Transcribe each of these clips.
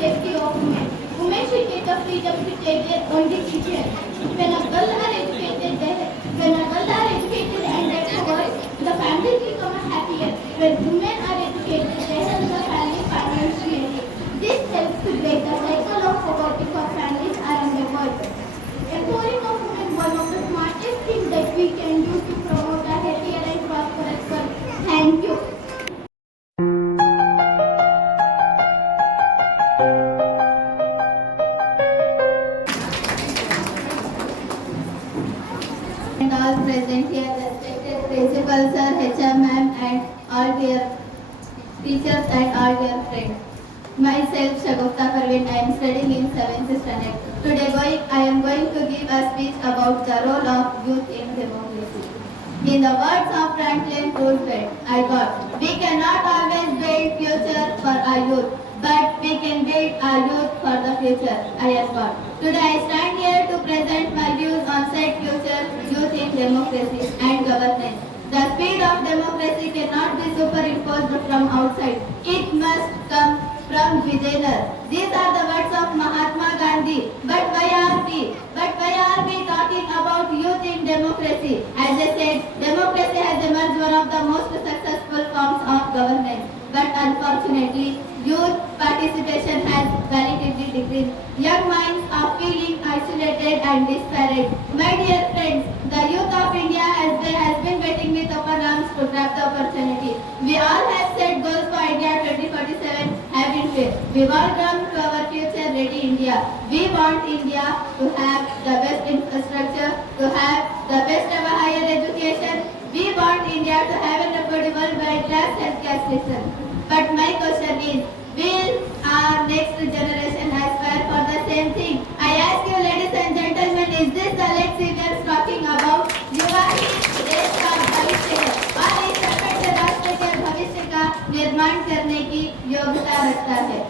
safety of women. Women should get the freedom to take their own decisions. When a girl are educated, and they work, the family become happier. When women are educated, they help the family financially. This helps to break the cycle of poverty for families around the world. Empowering of women is one of the smartest things that we can do to promote a healthier and prosperous world. Thank you. And all present here, respected principal sir, HM ma'am, and all dear teachers and all dear friends. Myself, Shagufta Parveen, I am studying in 7th standard. Today I am going to give a speech about the role of youth in democracy. In the words of Franklin Roosevelt, I got, we cannot always build future for our youth, but we can build our youth for the future. I have got. Today I stand here to present my views on said future, youth in democracy and governance. The speed of democracy cannot be superimposed from outside. It must come from within us. These are the words of Mahatma Gandhi. But why are we talking about youth in democracy? As I said, democracy has emerged one of the most successful forms of governance. But unfortunately, youth participation has relatively decreased. Young minds are feeling isolated and disparate. My dear friends, the youth of India has been waiting with open arms to grab the opportunity. We all have set goals for India 2047, haven't we? We welcome to our future ready India. We want India to have the best infrastructure, to have the best ever higher education. We want India to have an affordable world-class healthcare system. But my question is, will our next generation aspire for the same thing? I ask you, ladies and gentlemen, is this the legacy we are talking about? युवा ही देश का भविष्य है और इस सशक्त राष्ट्र के भविष्य का निर्माण करने की योग्यता रखता है.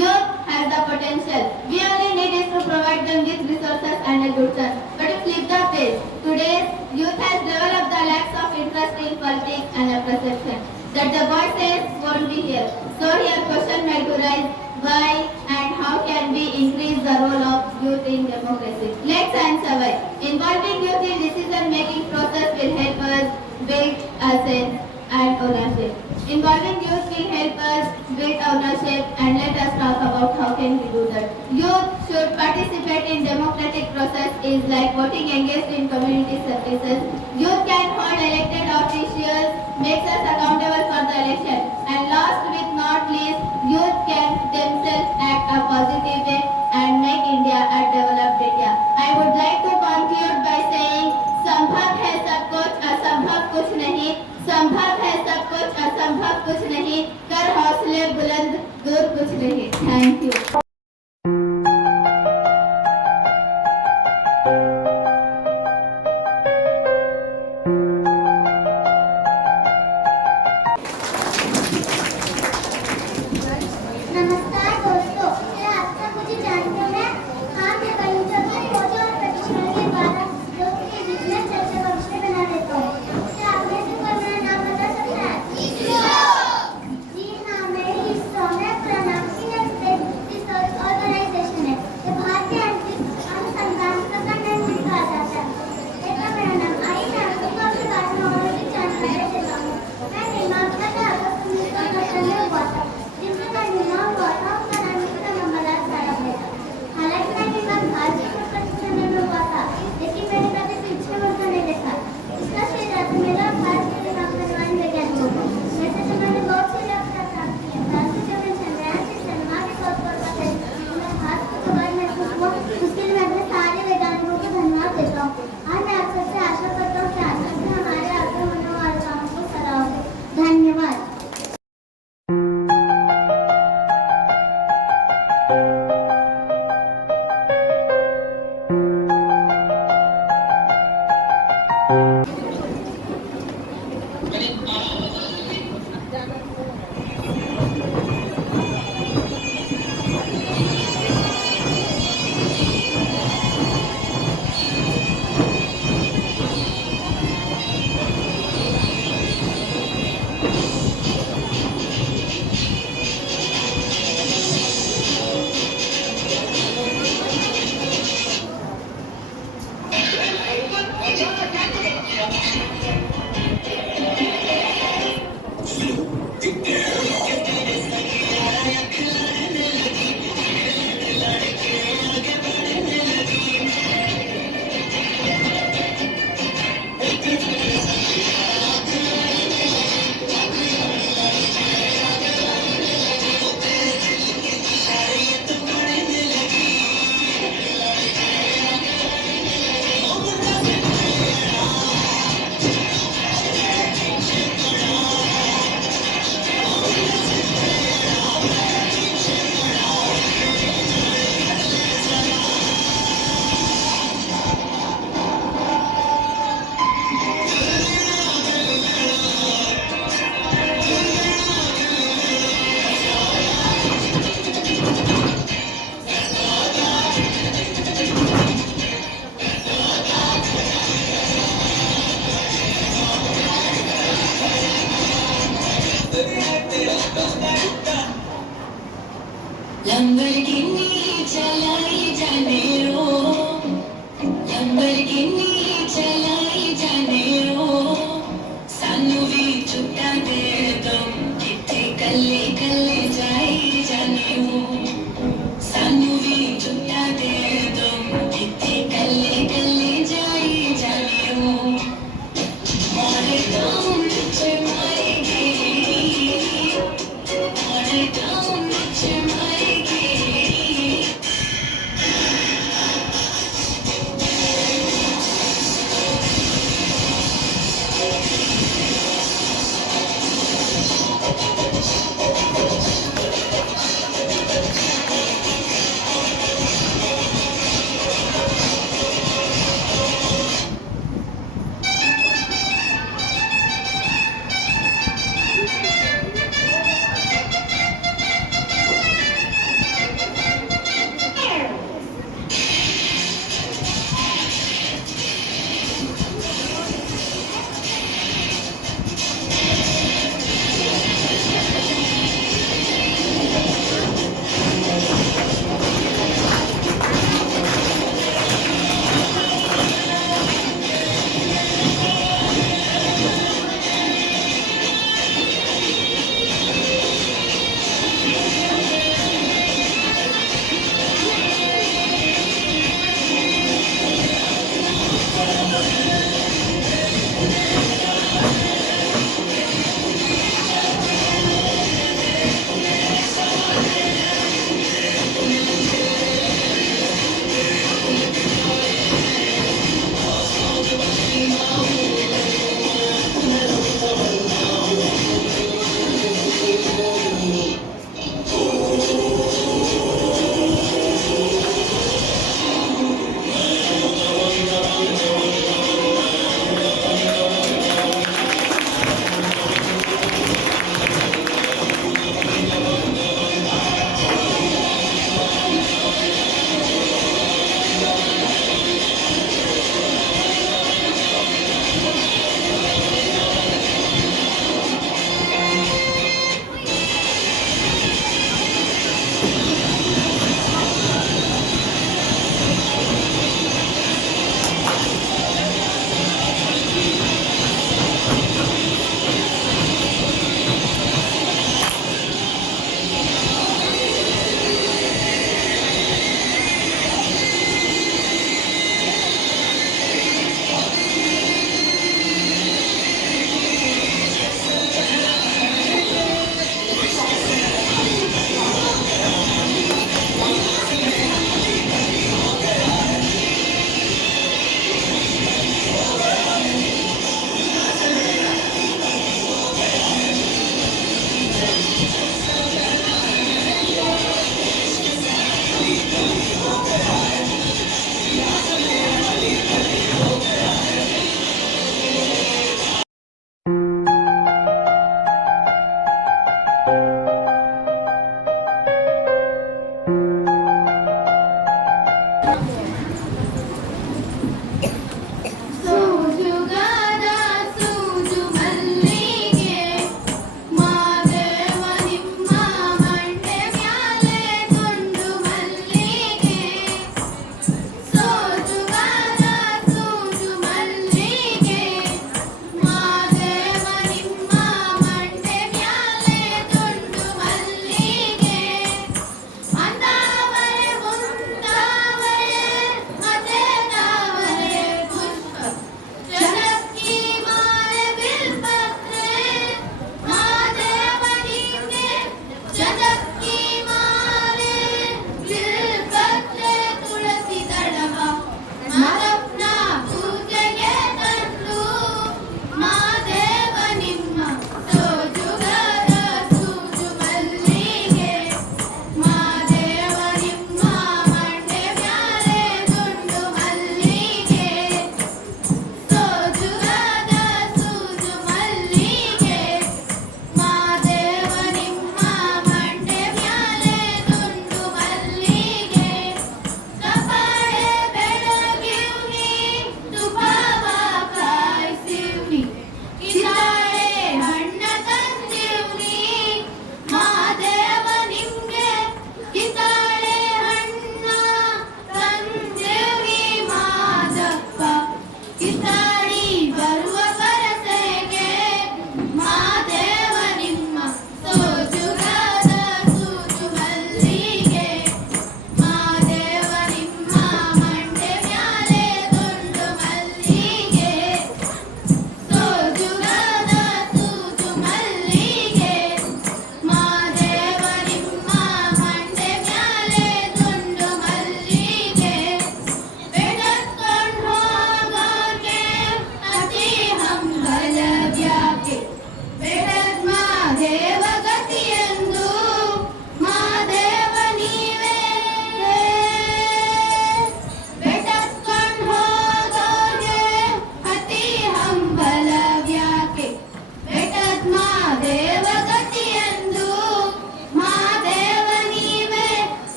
Youth has the potential. We only need is to provide them with resources and a good chance. But to flip the page, today's youth has developed the lacks of interest in politics and a perception that the voices won't be here. So here question might arise, why and how can we increase the role of youth in democracy? Let's answer why. Involving youth in decision-making process will help us build a sense and ownership. Involving youth will help us build ownership, and let us talk about how can we do that. Youth should participate in democratic process is like voting engaged in community services. Youth can hold elected officials, makes us accountable for the election. And last but not least, youth can themselves act a positive way and make India a developed India. I would like to conclude by saying, संभव है सब कुछ, असंभव कुछ नहीं. संभव है सब कुछ, असंभव कुछ नहीं. कर हौसले बुलंद, दूर कुछ नहीं. Thank you. नमस्कार दोस्तों, क्या आप सब मुझे जानते हैं? हाँ, मैं बच्चों की खोज और परीक्षण के द्वारा लोगों के बीच में चर्चा का विषय बना देता हूँ. क्या आप में से कोई मेरा नाम बता सकता है? जी हाँ, मेरी इसरो में प्रणव रिसर्च ऑर्गेनाइजेशन है. ये भारतीय अंतरिक्ष अनुसंधान संगठन में कहा जाता है. इसका मेरा नाम आई है. आपको अपने बारे में और भी जानकारी देता हूँ. मैं निर्माण का अगस्त 1999 में हुआ था. जिसका निर्माण हुआ था उसका नाम विक्रम अमरनाथ साहब है. हालांकि मैं निर्माण भारतीय प्रपंच में हुआ था, लेकिन मैंने कभी पीछे मुड़कर नहीं देखा. इसका श्रेय जाता मेरा भारत के निर्माण करने वाले वैज्ञानिकों को. वैसे तो मैंने बहुत सी रक्षा प्राप्त की है, परंतु जब मैं चंद्रयान से चंद्रमा के तौर पर पता मैं भारत को दोबारा महसूस हुआ. उसके लिए मैं अपने सारे वैज्ञानिकों को धन्यवाद देता हूँ. आज मैं आप सबसे आशा करता हूँ कि आगे से हमारे आगे होने वाले कामों को सराहोगे. धन्यवाद.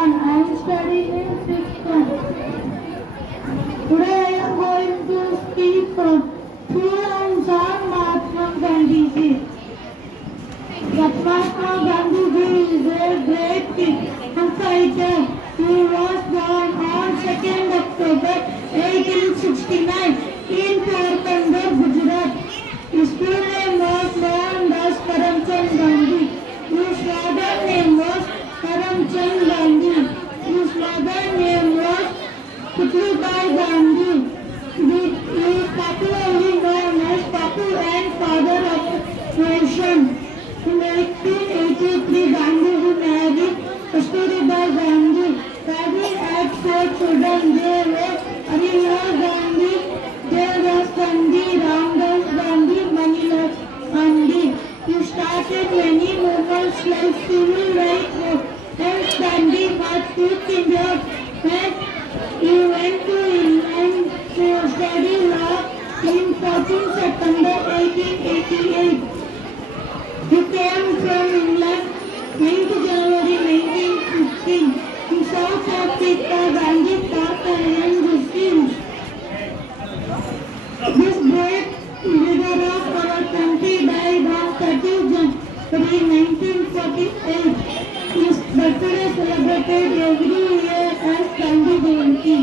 and I am studying in 6th form. Today I am going to speak from Full and John Mahatma Gandhiji. That Mahatma Gandhiji is a great king and fighter. He was born on 2nd October 1869 in Porbandar, Gujarat. His full name was Mohandas Karamchand Gandhi. His father name was Karamchand Gandhi. His mother name was Putlibai Gandhi. He is popularly known as Papu and father of the nation. In 1883, Gandhi married Kasturibai Gandhi. Having had 4 children, they were Harilal Gandhi, Devdas Gandhi, Ramdas Gandhi, Manilal Gandhi. He started many movements like civil rights movement. Gandhi fought Quit India when he went to England to study law in 14 September 1888. He came from England 9th January 1915. In South Africa, Gandhi taught and resumed. This great leader of our country died on 30 January 1948. His birthday is celebrated every year as Gandhi Jayanti.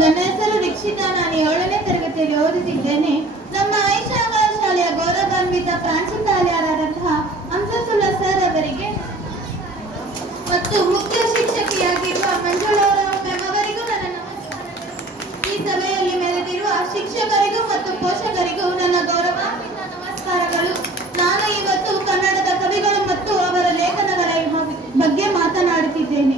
ನನ್ನ ಹೆಸರು ದೀಕ್ಷಿತಾ. ನಾನು 7ನೇ ತರಗತಿಯಲ್ಲಿ ಓದುತ್ತಿದ್ದೇನೆ. ನಮ್ಮ ಆಯಿಷಾ ಶಾಲೆಯ ಗೌರವಾನ್ವಿತ ಪ್ರಾಂಶುಪಾಲರಾದಂತಹ ಹಂಸಸುಲ್ಲಾ ಸರ್ ಅವರಿಗೆ ಮತ್ತು ಮುಖ್ಯ ಶಿಕ್ಷಕಿಯಾಗಿರುವ ಮಂಜುಳಾ ಮ್ಯಾಮ್ ಅವರಿಗೂ ನನ್ನ ನಮಸ್ಕಾರಗಳು. ಈ ಸಭೆಯಲ್ಲಿ ಮೆರೆದಿರುವ ಶಿಕ್ಷಕರಿಗೂ ಮತ್ತು ಪೋಷಕರಿಗೂ ನನ್ನ ಗೌರವಾನ್ವಿತ ನಮಸ್ಕಾರಗಳು. ನಾನು ಇವತ್ತು ಕನ್ನಡದ ಕವಿಗಳು ಮತ್ತು ಅವರ ಲೇಖನಗಳ ಬಗ್ಗೆ ಮಾತನಾಡುತ್ತಿದ್ದೇನೆ.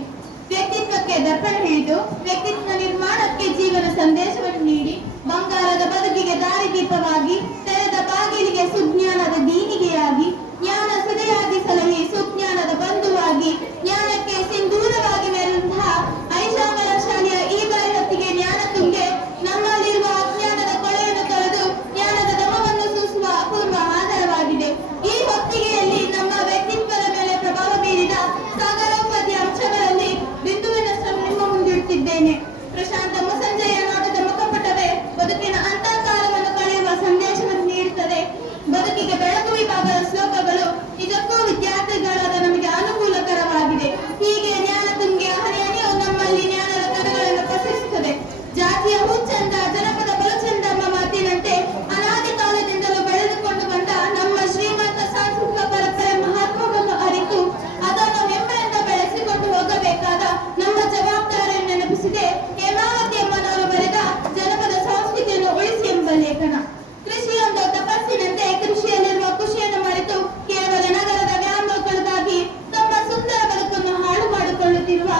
ವ್ಯಕ್ತಿತ್ವಕ್ಕೆ ದರ್ಪಣ ಹಿಡಿದು ವ್ಯಕ್ತಿತ್ವ ನಿರ್ಮಾಣಕ್ಕೆ ಜೀವನ ಸಂದೇಶವನ್ನು ನೀಡಿ ಬಂಗಾರದ ಬದುಕಿಗೆ ದಾರಿದೀಪವಾಗಿ ತೆರೆದ ಬಾಗಿಲಿಗೆ ಸುಜ್ಞಾನದ ದೀನಿಗೆಯಾಗಿ ಜ್ಞಾನ ಸುದೆಯಾಗಿ ಸಲಹಿ ಸುಜ್ಞಾನದ ಬಂಧುವಾಗಿ ಜ್ಞಾನಕ್ಕೆ ಸಿಂಧೂರವಾಗಿ ಮೆರೆದಂತಹ ಐಷಾಮಲ ಶಾಲೆಯ ಈ ಬಾರಿ ಹೊತ್ತಿಗೆ ಜ್ಞಾನ ತುಂಗೆ ನಮ್ಮಲ್ಲಿರುವ ಅಜ್ಞಾನದ ಕೊಳೆಯನ್ನು ತೊಳೆದು ಜ್ಞಾನದ ದಮವನ್ನು ಸೂಸುವ ಅಪೂರ್ವ ಆಧಾರವಾಗಿದೆ. ಈ ಹೊತ್ತಿಗೆಯಲ್ಲಿ ನಮ್ಮ ವ್ಯಕ್ತಿತ್ವದ ಮೇಲೆ ಪ್ರಭಾವ ಬೀರಿದ ಸಾಗರೋಪಾದಿ ಅಂಶಗಳಲ್ಲಿ ಬಿಂದುವಿನಷ್ಟು ನಿಮ್ಮ ಮುಂದಿಡುತ್ತಿದ್ದೇನೆ. ಪ್ರಶಾಂತ ಮುಸಂಜೆಯ ನೋಟದ ಮುಖಪಟವೇ ಬದುಕಿನ ಅಂತಃಕಾಲವನ್ನು ಕಳೆಯುವ ಸಂದೇಶವನ್ನು ನೀಡುತ್ತದೆ. ಬದುಕಿಗೆ ಬೆಳಕು ವಿಭಾಗದ ಶ್ಲೋಕಗಳು ನಿಜಕ್ಕೂ ವಿದ್ಯಾರ್ಥಿಗಳಾದ ನಮಗೆ ಅನುಕೂಲಕರವಾಗಿದೆ. ಹೀಗೆ ಜ್ಞಾನ ತುಂಗೆ ಹರಿಯಣಿಯು ನಮ್ಮಲ್ಲಿ ಜ್ಞಾನದ ಕಣಗಳನ್ನು ಪಸರಿಸುತ್ತದೆ. ಜಾತಿಯ ಹುಚ್ಚಂದ ಜನಪದ ಬಲಚಂದ ಎಂಬ ಮಾತಿನಂತೆ ಅನಾದಿ ಕಾಲದಿಂದಲೂ ಬೆಳೆದುಕೊಂಡು ಬಂದ ನಮ್ಮ ಶ್ರೀಮಂತ ಸಾಂಸ್ಕೃತಿಕ ಪರಂಪರೆ ಮಹತ್ವವನ್ನು ಅರಿತು ಅದನ್ನು ಹೆಮ್ಮೆಯಿಂದ ಬೆಳೆಸಿಕೊಂಡು ಹೋಗಬೇಕಾದ ನಮ್ಮ ಜವಾಬ್ದಾರಿಯನ್ನು ನೆನಪಿಸಿದೆ ಹೇಮಾವತಿ ಅಮ್ಮನವರು ಬರೆದ ಜನಪದ ಸಂಸ್ಕೃತಿಯನ್ನು ಉಳಿಸಿ ಎಂಬ ಲೇಖನ. ಕೃಷಿಯೊಂದು ತಪಸ್ಸಿನಂತೆ ಕೃಷಿಯಲ್ಲಿರುವ ಖುಷಿಯನ್ನು ಮರೆತು ಕೇವಲ ನಗರದ ವ್ಯಾಮೋಹಗಳಿಗಾಗಿ ತಮ್ಮ ಸುಂದರ ಬದುಕನ್ನು ಹಾಳು ಮಾಡಿಕೊಳ್ಳುತ್ತಿರುವ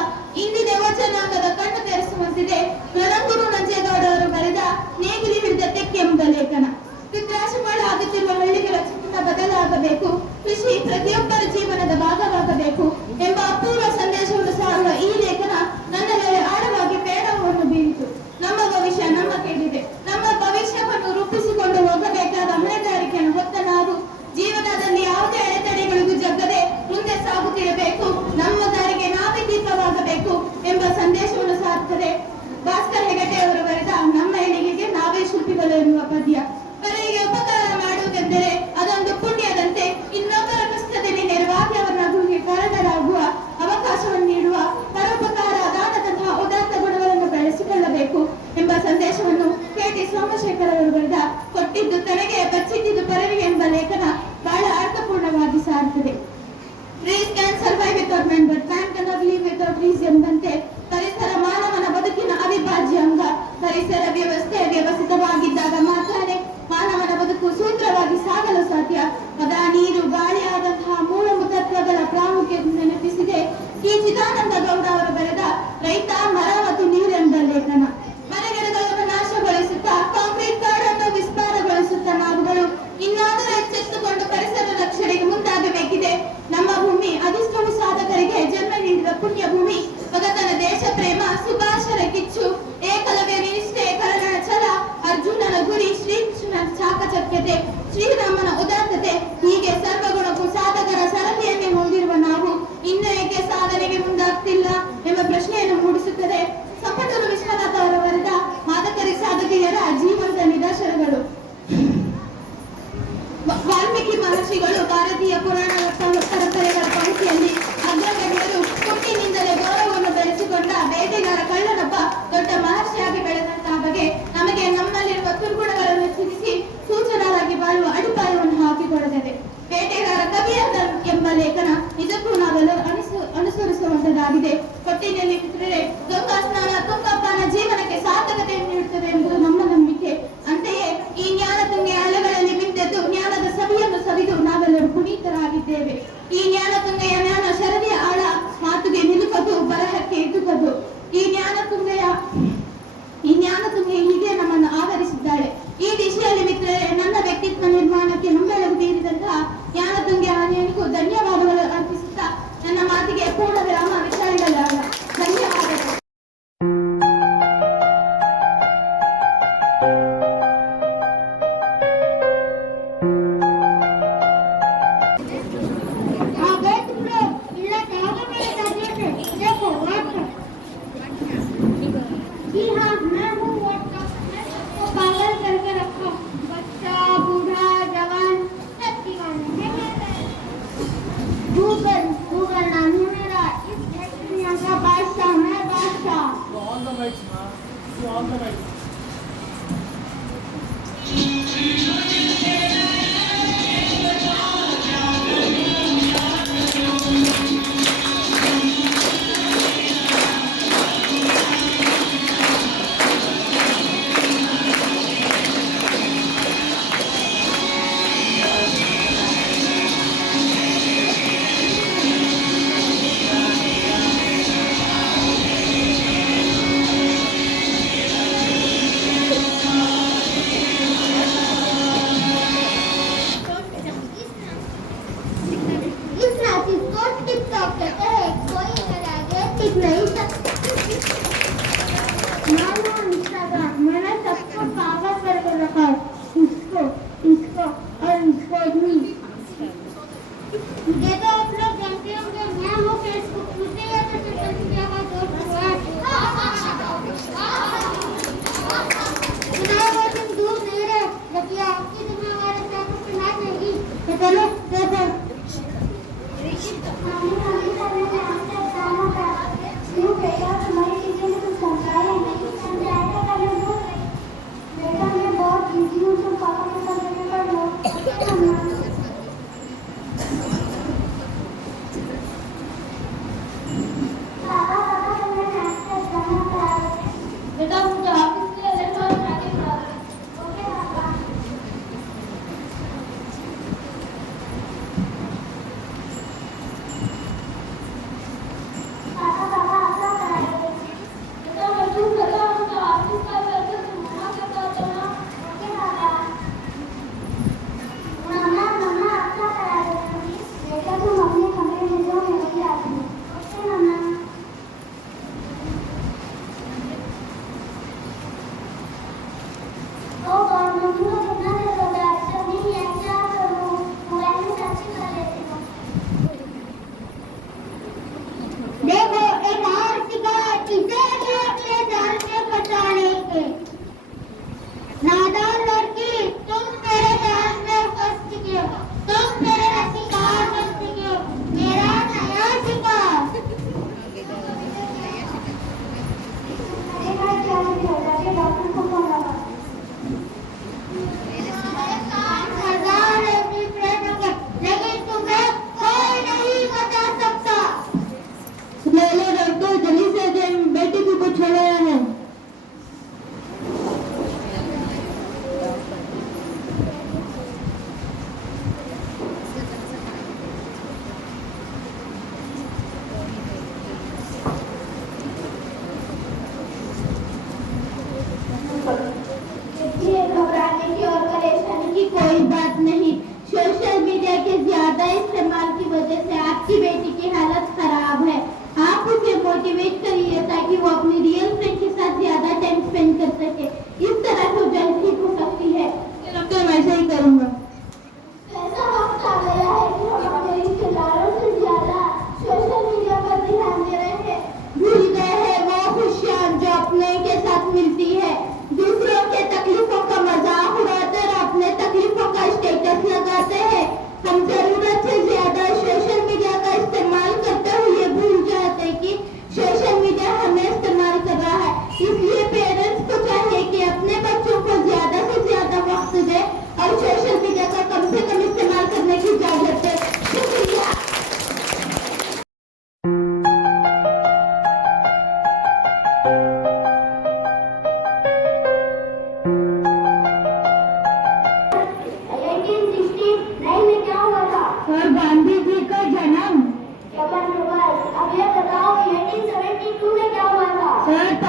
ಇಂದಿನ ವಚನಾಂಗದ ಕಣ್ಣು ತೆರೆಸುವಂತಿದೆ ರಣಗುರು ನಂಜೇಗೌಡ ಅವರು ಬರೆದ ನೇಗಿಲಿ ಹಿಡಿದ ತೆಕ್ಕೆ ಎಂಬ ಲೇಖನ. ವಿದ್ರಾಶಗಳಾಗುತ್ತಿರುವ ಹಳ್ಳಿಗಳ ಚಿತ್ರ ಬದಲಾಗಬೇಕು, ಕೃಷಿ ಪ್ರತಿಯೊಬ್ಬರ ಜೀವನದ ಭಾಗವಾಗಬೇಕು ಎಂಬ ಅಪೂರ್ವ ಸಂದೇಶವನ್ನು ಸಾರುವ ಈ ಲೇಖನ ನನ್ನ ಮೇಲೆ ಆಳವಾಗಿ ಬೇಡವನ್ನು ಬೀರಿತು. ನಮ್ಮ ಭವಿಷ್ಯ ನಮ್ಮ ಕೈಲಿದೆ. ನಮ್ಮ ಭವಿಷ್ಯವನ್ನು ರೂಪಿಸಿಕೊಂಡು ಹೋಗಬೇಕಾದ ಹೊಣೆಗಾರಿಕೆಯನ್ನು ಹೊತ್ತ ನಾವು ಜೀವನದಲ್ಲಿ ಯಾವುದೇ ಅಡೆತಡೆಗಳಿಗೂ ಜಗ್ಗದೆ ಮುಂದೆ ಸಾಗುತ್ತಿರಬೇಕು. ನಮ್ಮ ದಾರಿಗೆ ನಾವೇ ದೀಪವಾಗಬೇಕು ಎಂಬ ಸಂದೇಶವನ್ನು ಸಾರುತ್ತದೆ ಭಾಸ್ಕರ್ ಹೆಗಡೆ ಅವರು ಬರೆದ ನಮ್ಮ ಏಳಿಗೆಗೆ ನಾವೇ ಶಿಲ್ಪಿಗಳು ಎನ್ನುವ ಪದ್ಯ. ಪರರಿಗೆ ಉಪಕಾರ ಮಾಡುವುದೆಂದರೆ ಅದೊಂದು ಪುಣ್ಯದಂತೆ ಇನ್ನೊಬ್ಬರ ಕಷ್ಟದಲ್ಲಿ ನೆರವಾಗಿ ಅವರ ನಗುವಿಗೆ ಕಾರಣರಾಗುವ ಅವಕಾಶವನ್ನು ನೀಡುವ ಪರೋಪಕಾರ ದಾನದಂತಹ ಉದಾತ್ತ ಗುಣಗಳನ್ನು ಬೆಳೆಸಿಕೊಳ್ಳಬೇಕು ಎಂಬ ಸಂದೇಶವನ್ನು ಕೆ.ಟಿ. ಸೋಮಶೇಖರ್ ಅವರು ಬರೆದ ಕೊಟ್ಟಿದ್ದು ತನಗೆ ಬಚ್ಚಿಟ್ಟಿದ್ದು ಪರವಿಗೆ ಎಂಬ ಲೇಖನ ಬಹಳ ಅರ್ಥಪೂರ್ಣವಾಗಿ ಸಾರುತ್ತದೆ. Trees can survive without men, but man cannot live without trees ಎಂಬಂತೆ ಪರಿಸರ ಮಾನವನ ಬದುಕಿನ ಅವಿಭಾಜ್ಯ ಅಂಗ. ಪರಿಸರ ವ್ಯವಸ್ಥೆ ವ್ಯವಸ್ಥಿತವಾಗಿದ್ದಾಗ ಮಾತ್ರನೇ ಮಾನವನ ಬದುಕು ಸೂತ್ರವಾಗಿ ಸಾಗಲು ಸಾಧ್ಯ. ಪದ ನೀರು ಗಾಳಿಯಾದಂತಹ ಮೂಲಭೂತ ತತ್ವಗಳ ಪ್ರಾಮುಖ್ಯತೆ ನೆನಪಿಸಿದೆ ಟಿ. ಚಿದಾನಂದ ಗೌಡ ಅವರು ಬರೆದ ರೈತ ಮರ ಮತ್ತು ನೀರೆಂಬ ಲೇಖನ. ಮರಗಿಡಗಳನ್ನು ನಾಶಗೊಳಿಸುತ್ತಾ ಕಾಂಕ್ರೀಟ್ ಕಾಡನ್ನು ವಿಸ್ತಾರಗೊಳಿಸುತ್ತಾ ನಾವುಗಳು ಇನ್ನಾದರೂ ಎಚ್ಚೆತ್ತುಕೊಂಡು ಪರಿಸರ ರಕ್ಷಣೆಗೆ ಮುಂದಾಗಬೇಕಿದೆ. ನಮ್ಮ ಭೂಮಿ ಅದೆಷ್ಟೊಂದು ಸಾಧಕರಿಗೆ ಜನ್ಮ ನೀಡಿದ ಪುಣ್ಯ ಭೂಮಿ. ಭಗತನ ದೇಶ ಪ್ರೇಮ, ಸುಭಾಷರ ಕಿಚ್ಚು, ಏಕಲವ್ಯ ನಿಷ್ಠೆ, ಕರ್ಣನ ಛಲ, ಅರ್ಜುನನ ಗುರಿ, ದರ್ಶನಗಳು. ವಾಲ್ಮೀಕಿ ಮಹರ್ಷಿಗಳು ಭಾರತೀಯ ಪುರಾಣ ಪರಂಪರೆಗಳ ಪಂಕ್ತಿಯಲ್ಲಿ ಅಗ್ರಗಣ್ಯರು ಹುಟ್ಟಿನಿಂದಲೇ ಗೌರವವನ್ನು ಬೆಳೆಸಿಕೊಂಡ ಬೇಟೆಗಾರ ಕಳ್ಳನೊಬ್ಬ ದೊಡ್ಡ ಮಹರ್ಷಿಯಾಗಿ ಬೆಳೆದಂತಹ ಬಗೆ ನಮಗೆ ನಮ್ಮಲ್ಲಿರುವ ದುರ್ಗುಣಗಳನ್ನು ಚಿರಿಸಿ ಸೂಚನರಾಗಿ ಬಾಳುವ ಅಡಿಪಾಯವನ್ನು ಹಾಕಿಕೊಡಲಿದೆ. ಬೇಟೆಗಾರ ಕವಿಯಾದ ಎಂಬ ಲೇಖನ ನಿಜಕ್ಕೂ ನಾವೆಲ್ಲ ಅನುಸರಿಸುವಂತದ್ದಾಗಿದೆ. ಕೊಟ್ಟಿನಲ್ಲಿ ಬಿಟ್ಟರೆ ಗಂಗಾ ಸ್ನಾನ ತುಂಗಪ್ಪನ ಜೀವನಕ್ಕೆ ಸಾರ್ಥಕತೆಯನ್ನು ನೀಡುತ್ತದೆ ಎಂಬುದು ನಮ್ಮ ನಂಬಿಕೆ. ಅಂತೆಯೇ ಈ ಜ್ಞಾನ ತುಂಗೆ ಅಲೆಗಳಲ್ಲಿ ಮಿಂದೆದ್ದು ಜ್ಞಾನದ ಸವಿಯನ್ನು ಸವಿದು ನಾವೆಲ್ಲರೂ ಪುನೀತರಾಗಿದ್ದೇವೆ. ಈ ಜ್ಞಾನ ತುಂಗೆಯ ಜ್ಞಾನ ಶರದಿಯ ಆಳ ಮಾತುಗೆ ನಿಲುಕದು, ಬರಹಕ್ಕೆ ಇದುಕದು. ಈ ಜ್ಞಾನ ತುಂಗೆ ಹೀಗೆ ನಮ್ಮನ್ನು ಆವರಿಸಿದ್ದಾಳೆ. ಈ ದಿಶೆಯಲ್ಲಿ ಮಿತ್ರರೇ, ನನ್ನ ವ್ಯಕ್ತಿತ್ವ ನಿರ್ಮಾಣಕ್ಕೆ ಮುಂಬೆಳಗು ಬೀರಿದಂತಹ ಜ್ಞಾನ ತುಂಗೆ ಆನೆಯನಿಗೂ ಧನ್ಯವಾದಗಳು ಅರ್ಪಿಸುತ್ತಾ ನನ್ನ ಮಾತಿಗೆ ಪೂರ್ಣ ವಿರಾಮ ವಿಚಾರಿಸಲಾಗ. ಧನ್ಯವಾದಗಳು. that